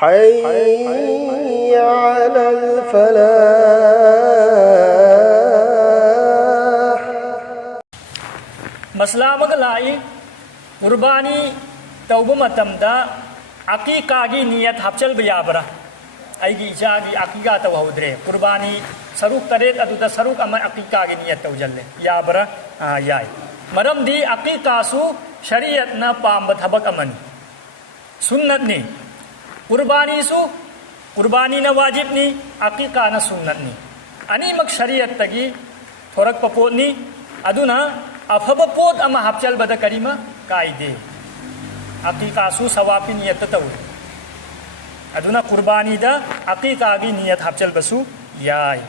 حي على الفلاح. मसला अमग लाई कुर्बानी तौब मतमदा अकीका की नियत हपचल याबरा अगी इचा की अकीका तौहद्रे कुर्बानी सरुक तरेत अदुदा सरुक अम अकीका की नियत तौजल्ले याबरा याय मरमदी अकीकासु शरीयत न पाम थबक अमनी सुन्नत नी कुर्बानी न वाजिब नी अकीका न सुन्नत नी अनीमक शरीयत तगी थोरक पपोनी अदुना अफब पोत अमा हपचल बद करीमा कायदे अकीकासु सवापी नियत तौर अदुना कुर्बानी दा अकीका की नियत हपचल बसु याय।